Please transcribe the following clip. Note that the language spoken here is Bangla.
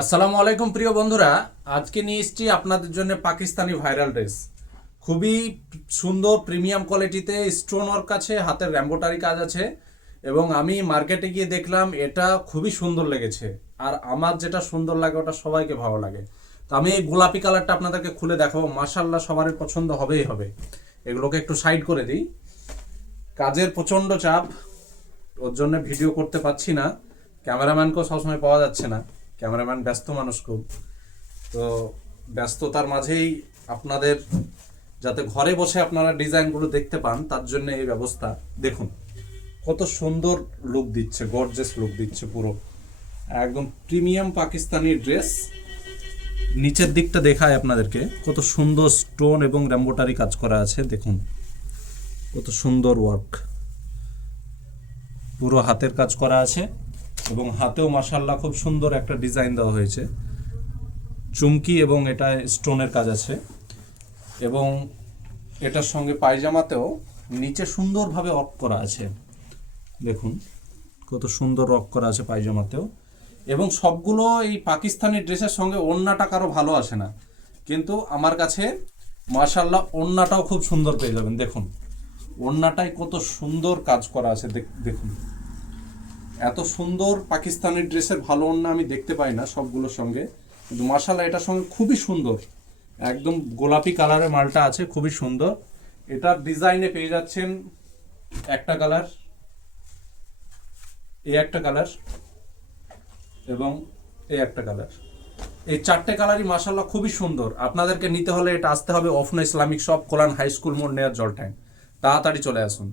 আসসালামু আলাইকুম প্রিয় বন্ধুরা। আজকে নিয়ে এসেছি আপনাদের জন্য পাকিস্তানি ভাইরাল ড্রেস। খুবই সুন্দর প্রিমিয়াম কোয়ালিটিতে স্টোন ওয়ার্ক আছে, হাতের এমব্রয়ডারি কাজ আছে। এবং আমি মার্কেটে গিয়ে দেখলাম এটা খুবই সুন্দর লেগেছে। আর আমার যেটা সুন্দর লাগে ওটা সবাইকে ভালো লাগে। তো আমি এই গোলাপি কালারটা আপনাদেরকে খুলে দেখাবো। মাশাআল্লাহ, সবারই পছন্দ হবেই হবে। এগুলোকে একটু সাইড করে দিই, কাজের প্রচণ্ড চাপ, ওর জন্য ভিডিও করতে পারছি না। ক্যামেরাম্যানকেও সবসময় পাওয়া যাচ্ছে না, ক্যামেরাম্যান ব্যস্ত মানুষ খুব। তো ব্যস্ততার মাঝেই আপনাদের যাতে ঘরে বসে আপনারা ডিজাইনগুলো দেখতে পান তার জন্য এই ব্যবস্থা। দেখুন কত সুন্দর লুক দিচ্ছে, গর্জিয়াস লুক দিচ্ছে, পুরো একদম প্রিমিয়াম পাকিস্তানি ড্রেস। নিচের দিকটা দেখায় আপনাদেরকে, কত সুন্দর স্টোন এবং এমব্রয়ডারি কাজ করা আছে। দেখুন কত সুন্দর ওয়ার্ক, পুরো হাতের কাজ করা আছে। এবং হাতেও মাশাআল্লাহ খুব সুন্দর একটা ডিজাইন দেওয়া হয়েছে, চুমকি এবং এটা স্টোনের কাজ আছে। এবং এটার সঙ্গে পায়জামাতেও নিচে সুন্দরভাবে ওয়ার্ক করা আছে। দেখুন কত সুন্দর ওয়ার্ক করা আছে পায়জামাতেও। এবং সবগুলো এই পাকিস্তানি ড্রেসের সঙ্গে ওড়নাটা কারো ভালো আসে না, কিন্তু আমার কাছে মাশাআল্লাহ ওড়নাটাও খুব সুন্দর পেয়ে যাবেন। দেখুন ওড়নাটাই কত সুন্দর কাজ করা আছে। দেখুন এত সুন্দর পাকিস্তানি ড্রেসের ভালো ওড়না আমি দেখতে পাই না সবগুলোর সঙ্গে, কিন্তু মাশাআল্লাহ এটার সঙ্গে খুবই সুন্দর। একদম গোলাপি কালারের মালটা আছে, খুবই সুন্দর। এটার ডিজাইনে পেয়ে যাচ্ছেন একটা কালার, এই একটা কালার এবং এই একটা কালার। এই চারটে কালারই মাশাআল্লাহ খুবই সুন্দর। আপনাদেরকে নিতে হলে এটা আসতে হবে অফনা Islamic shop, Kalyan high school মোড়, নেয়ার জল ট্যাঙ্ক। তাড়াতাড়ি চলে আসুন।